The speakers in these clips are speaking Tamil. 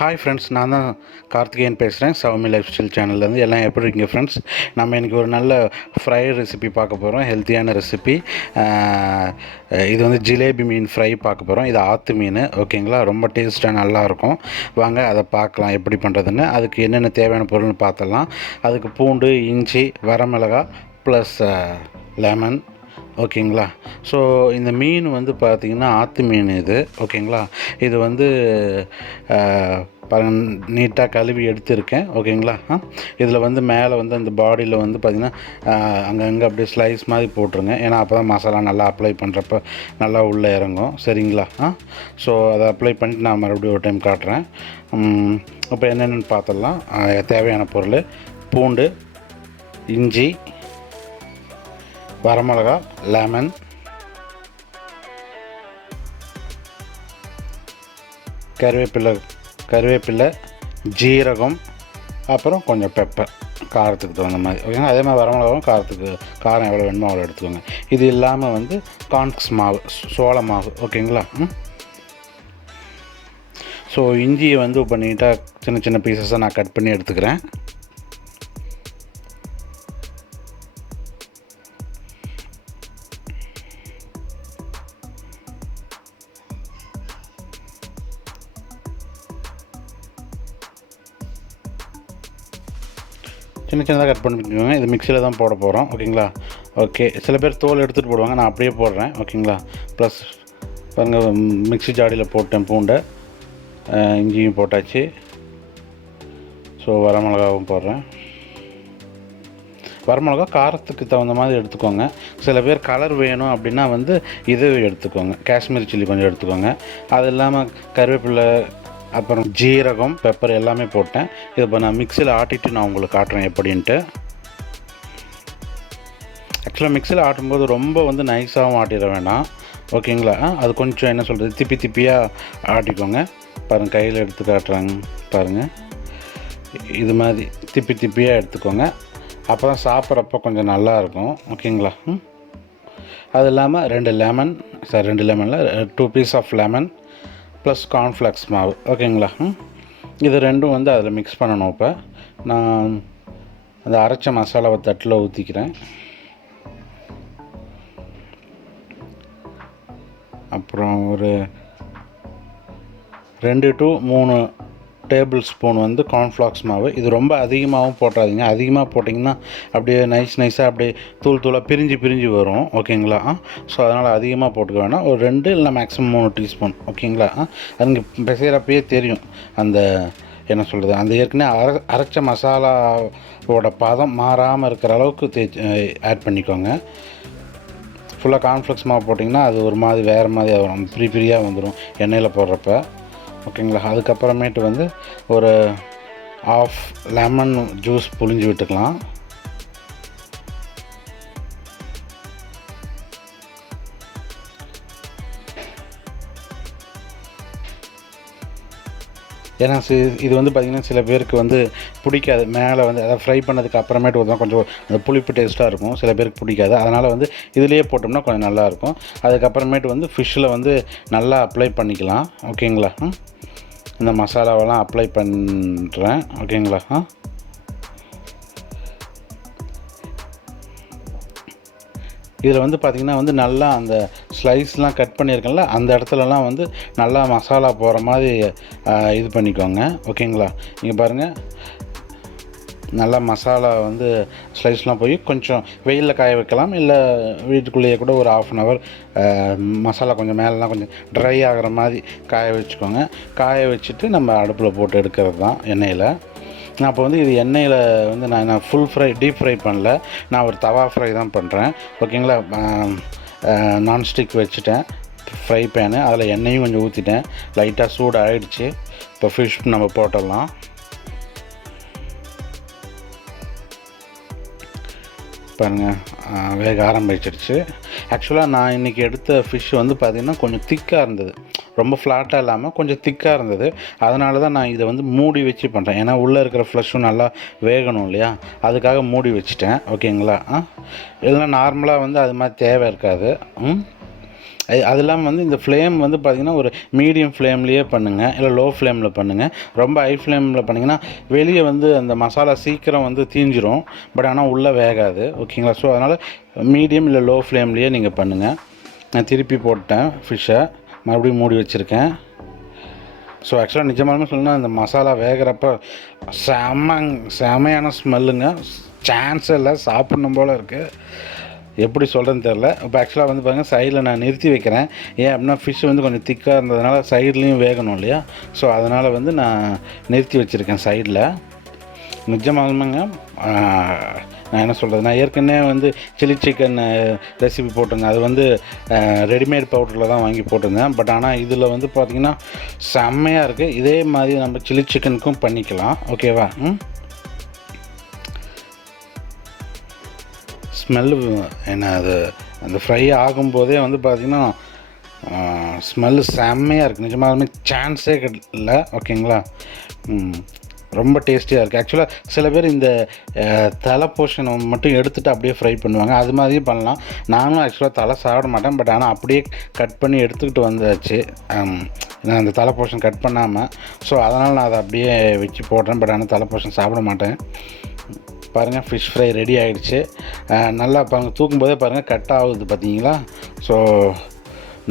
ஹாய் ஃப்ரெண்ட்ஸ், நான் தான் கார்த்திகேயன் பேசுகிறேன். சௌமி லைஃப் ஸ்டைல் சேனல்லேருந்து. எல்லாம் எப்படி இருக்கீங்க ஃப்ரெண்ட்ஸ்? நம்ம இன்றைக்கி ஒரு நல்ல ஃப்ரை ரெசிபி பார்க்க போகிறோம். ஹெல்த்தியான ரெசிபி. இது வந்து ஜிலேபி மீன் ஃப்ரை பார்க்க போகிறோம். இது ஆற்று மீன், ஓகேங்களா? ரொம்ப டேஸ்ட்டாக நல்லாயிருக்கும். வாங்க அதை பார்க்கலாம் எப்படி பண்ணுறதுன்னு. அதுக்கு என்னென்ன தேவையான பொருள்னு பார்த்தலாம். அதுக்கு பூண்டு, இஞ்சி, வரமிளகாய் ப்ளஸ் லெமன், ஓகேங்களா? ஸோ இந்த மீன் வந்து பார்த்திங்கன்னா ஆற்று மீன் இது, ஓகேங்களா? இது வந்து நீட்டாக கழுவி எடுத்துருக்கேன், ஓகேங்களா? இதில் வந்து மேலே வந்து அந்த பாடியில் வந்து பார்த்திங்கன்னா அங்கங்கே அப்படியே ஸ்லைஸ் மாதிரி போட்டுருங்க. ஏன்னா அப்போ தான் மசாலா நல்லா அப்ளை பண்ணுறப்ப நல்லா உள்ளே இறங்கும், சரிங்களா? ஸோ அதை அப்ளை பண்ணிட்டு நான் மறுபடியும் ஒரு டைம் காட்டுறேன். இப்போ என்னென்னு பார்த்துடலாம். தேவையான பொருள்: பூண்டு, இஞ்சி, வரமிளகா, லெமன், கருவேப்பிலை, ஜீரகம், அப்புறம் கொஞ்சம் பெப்பர், காரத்துக்கு தகுந்த மாதிரி, ஓகேங்களா? அதே மாதிரி வரமிளகாவும் காரம் எவ்வளோ வேணுமோ அவ்வளோ எடுத்துக்கோங்க. இது இல்லாமல் வந்து கார்ன்ஃப்ளெக்ஸ் மாவு, சோள மாவு, ஓகேங்களா? ஸோ இஞ்சியை வந்து இப்போ நீட்டாக சின்ன சின்ன பீசஸாக நான் கட் பண்ணி எடுத்துக்கிறேன். சின்ன சின்னதாக கட் பண்ணிக்கோங்க. இது மிக்சியில் தான் போட போகிறோம், ஓகேங்களா? ஓகே, சில பேர் தோல் எடுத்துகிட்டு போடுவாங்க, நான் அப்படியே போடுறேன், ஓகேங்களா? ப்ளஸ் பாருங்கள், மிக்ஸி ஜாடியில் போட்டேன் பூண்டை, இஞ்சியும் போட்டாச்சு. ஸோ வரமிளகாவும் போடுறேன். வரமிளகா காரத்துக்கு தகுந்த மாதிரி எடுத்துக்கோங்க. சில பேர் கலர் வேணும் அப்படின்னா வந்து இது எடுத்துக்கோங்க, காஷ்மீரி சில்லி கொஞ்சம் எடுத்துக்கோங்க. அது இல்லாமல் கருவேப்பிலை, அப்புறம் ஜீரகம், பெப்பர் எல்லாமே போட்டேன். இது இப்போ நான் மிக்சியில் ஆட்டிட்டு நான் உங்களுக்கு காட்டுறேன் எப்படின்ட்டு. ஆக்சுவலாக மிக்சியில் ஆட்டும்போது ரொம்ப வந்து நைஸாகவும் ஆட்டிட வேண்டாம், ஓகேங்களா? அது கொஞ்சம் என்ன சொல்கிறது, திப்பியாக ஆட்டிக்கோங்க. பாருங்கள், கையில் எடுத்து காட்டுறாங்க பாருங்கள். இது மாதிரி திப்பியாக எடுத்துக்கோங்க. அப்போ தான் சாப்பிட்றப்போ கொஞ்சம் நல்லாயிருக்கும், ஓகேங்களா? அது இல்லாமல் 2 லெமனில் 2 piece of lemon plus cornflakes மாவு, ஓகேங்களா? இது ரெண்டும் வந்து அதில் மிக்ஸ் பண்ணணும். இப்போ நான் அந்த அரைச்ச மசாலாவை தட்டில் ஊற்றிக்கிறேன். அப்புறம் ஒரு 2 to 3 டேபிள் ஸ்பூன் வந்து கார்ன்ஃப்ளெக்ஸ் மாவு. இது ரொம்ப அதிகமாகவும் போட்டாதீங்க. அதிகமாக போட்டிங்கன்னா அப்படியே நைஸாக அப்படியே தூளாக பிரிஞ்சு வரும், ஓகேங்களா? ஸோ அதனால் அதிகமாக போட்டுக்க வேணாம். ஒரு 2 இல்லை மேக்ஸிமம் 3 டீஸ்பூன், ஓகேங்களா? அதுங்க பிசைகிறப்பயே தெரியும் அந்த என்ன சொல்கிறது, அந்த ஏற்கனவே அரைச்ச மசாலாவோட பதம் மாறாமல் இருக்கிற அளவுக்கு ஆட் பண்ணிக்கோங்க. ஃபுல்லாக கார்ன்ஃப்ளெக்ஸ் மாவு போட்டிங்கன்னா அது ஒரு மாதிரி வேறு மாதிரி வரும், பிரியாக வந்துடும் எண்ணெயில் போடுறப்ப, ஓகேங்களா? அதுக்கப்புறமேட்டு வந்து ஒரு 1/2 லெமன் ஜூஸ் புழிஞ்சு விட்டுக்கலாம். ஏன்னா இது வந்து பார்த்திங்கன்னா சில பேருக்கு வந்து பிடிக்காது. மேலே வந்து அதை ஃப்ரை பண்ணதுக்கு அப்புறமேட்டு தான் கொஞ்சம் அந்த புளிப்பு டேஸ்ட்டாக இருக்கும், சில பேருக்கு பிடிக்காது. அதனால் வந்து இதிலேயே போட்டோம்னா கொஞ்சம் நல்லாயிருக்கும். அதுக்கப்புறமேட்டு வந்து ஃபிஷ்ஷில் வந்து நல்லா அப்ளை பண்ணிக்கலாம், ஓகேங்களா? இந்த மசாலாவெல்லாம் அப்ளை பண்ணுறேன், ஓகேங்களா? இதில் வந்து பார்த்திங்கன்னா வந்து நல்லா அந்த ஸ்லைஸ்லாம் கட் பண்ணியிருக்கேன்ல, அந்த இடத்துலலாம் வந்து நல்லா மசாலா போகிற மாதிரி இது பண்ணிக்கோங்க, ஓகேங்களா? இங்கே பாருங்கள், நல்லா மசாலா வந்து ஸ்லைஸ்லாம் போய் கொஞ்சம் வெயிலில் காய வைக்கலாம், இல்லை வீட்டுக்குள்ளேயே கூட ஒரு 1/2 hour மசாலா கொஞ்சம் மேலெலாம் கொஞ்சம் ட்ரை ஆகிற மாதிரி காய வச்சுக்கோங்க. காய வச்சுட்டு நம்ம அடுப்பில் போட்டு எடுக்கிறது தான் எண்ணெயில். நான் இப்போ வந்து இது எண்ணெயில் வந்து நான் டீப் ஃப்ரை பண்ணல, நான் ஒரு தவா ஃப்ரை தான் பண்ணுறேன், ஓகேங்களா? நான்ஸ்டிக் வச்சுட்டேன் ஃப்ரை பேனு, அதில் எண்ணெயும் கொஞ்சம் ஊற்றிட்டேன். லைட்டாக சூடு ஆகிடுச்சு. இப்போ ஃபிஷ் நம்ம போட்டுடலாம். பாருங்கள், வேக ஆரம்பிச்சிடுச்சு. ஆக்சுவலாக நான் இன்றைக்கி எடுத்த ஃபிஷ் வந்து பார்த்திங்கன்னா கொஞ்சம் திக்காக இருந்தது, ரொம்ப ஃப்ளாட்டாக இல்லாமல் கொஞ்சம் திக்காக இருந்தது. அதனால தான் நான் இதை வந்து மூடி வச்சு பண்ணுறேன். ஏன்னா உள்ளே இருக்கிற ஃப்ளஷும் நல்லா வேகணும் இல்லையா, அதுக்காக மூடி வச்சுட்டேன், ஓகேங்களா? இல்லைன்னா நார்மலாக வந்து அது மாதிரி தேவை இருக்காது. அது இல்லாமல் வந்து இந்த ஃப்ளேம் வந்து பார்த்திங்கன்னா ஒரு மீடியம் ஃப்ளேம்லேயே பண்ணுங்கள், இல்லை லோ ஃப்ளேமில் பண்ணுங்கள். ரொம்ப ஹை ஃப்ளேமில் பண்ணிங்கன்னா வெளியே வந்து அந்த மசாலா சீக்கிரம் வந்து தீஞ்சிரும், பட் ஆனால் உள்ளே வேகாது. ஓகேங்களா? ஸோ அதனால் மீடியம் இல்லை லோ ஃப்ளேம்லேயே நீங்கள் பண்ணுங்கள். நான் திருப்பி போட்டேன் ஃபிஷ்ஷை, மறுபடியும் மூடி வச்சுருக்கேன். ஸோ ஆக்சுவலாக நிஜமாலுமே சொல்லணும்னா இந்த மசாலா வேகிறப்ப செமையான ஸ்மெல்லுங்க. சான்ஸே இல்லை, சாப்பிட்ணும் போல் இருக்குது. எப்படி சொல்கிறேன்னு தெரில. இப்போ ஆக்சுவலாக வந்து பாருங்கள் சைடில் நான் நிறுத்தி வைக்கிறேன். ஏன் அப்படின்னா ஃபிஷ் வந்து கொஞ்சம் திக்காக இருந்ததுனால சைட்லேயும் வேகணும் இல்லையா? ஸோ அதனால் வந்து நான் நிறுத்தி வச்சுருக்கேன் சைடில். நிஜமாலுமேங்க நான் என்ன சொல்கிறது, நான் ஏற்கனவே வந்து சில்லி சிக்கன் ரெசிபி போட்டிருந்தேன். அது வந்து ரெடிமேட் பவுடரில் தான் வாங்கி போட்டிருந்தேன். பட் ஆனால் இதில் வந்து பார்த்திங்கன்னா செம்மையாக இருக்குது. இதே மாதிரி நம்ம சில்லி சிக்கனுக்கும் பண்ணிக்கலாம். ஓகேவா? ஸ்மெல்லு என்ன, அது அந்த ஃப்ரை ஆகும்போதே வந்து பார்த்திங்கன்னா ஸ்மெல்லு செம்மையாக இருக்குது. நிஜமாலுமே சான்ஸே இல்லை. ஓகேங்களா? ரொம்ப டேஸ்டியாக இருக்குது. ஆக்சுவலாக சில பேர் இந்த தலை போர்ஷனை மட்டும் எடுத்துகிட்டு அப்படியே ஃப்ரை பண்ணுவாங்க. அது மாதிரியும் பண்ணலாம். நானும் ஆக்சுவலாக தலை சாப்பிட மாட்டேன், பட் ஆனால் அப்படியே கட் பண்ணி எடுத்துக்கிட்டு வந்தாச்சு. நான் அந்த தலை போர்ஷன் கட் பண்ணாமல். ஸோ அதனால் நான் அதை அப்படியே வச்சு போடுறேன். பட் ஆனால் தலை போர்ஷன் சாப்பிட மாட்டேன். பாருங்கள், ஃபிஷ் ஃப்ரை ரெடி ஆகிடுச்சு. நல்லா பாருங்கள், தூக்கும்போதே பாருங்கள் கட் ஆகுது பார்த்தீங்களா? ஸோ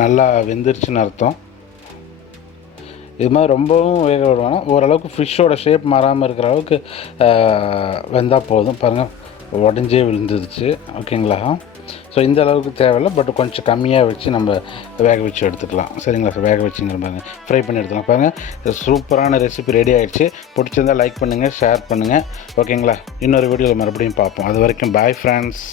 நல்லா வெந்துருச்சுன்னு அர்த்தம். இது மாதிரி ரொம்பவும் வேக விடுவானா, ஓரளவுக்கு ஃபிஷ்ஷோட ஷேப் மாறாமல் இருக்கிற அளவுக்கு வெந்தால் போதும். பாருங்கள், உடஞ்சே விழுந்துருச்சு. ஓகேங்களா? ஸோ இந்த அளவுக்கு தேவையில்லை, பட் கொஞ்சம் கம்மியாக வச்சு நம்ம வேக வச்சு எடுத்துக்கலாம். சரிங்களா சார்? வேக வச்சுங்கிற பாருங்கள், ஃப்ரை பண்ணி எடுத்துக்கலாம். பாருங்கள், சூப்பரான ரெசிபி ரெடி ஆகிடுச்சு. பிடிச்சிருந்தால் லைக் பண்ணுங்கள், ஷேர் பண்ணுங்கள். ஓகேங்களா? இன்னொரு வீடியோவில் மறுபடியும் பார்ப்போம். அது வரைக்கும் பாய் ஃப்ரெண்ட்ஸ்.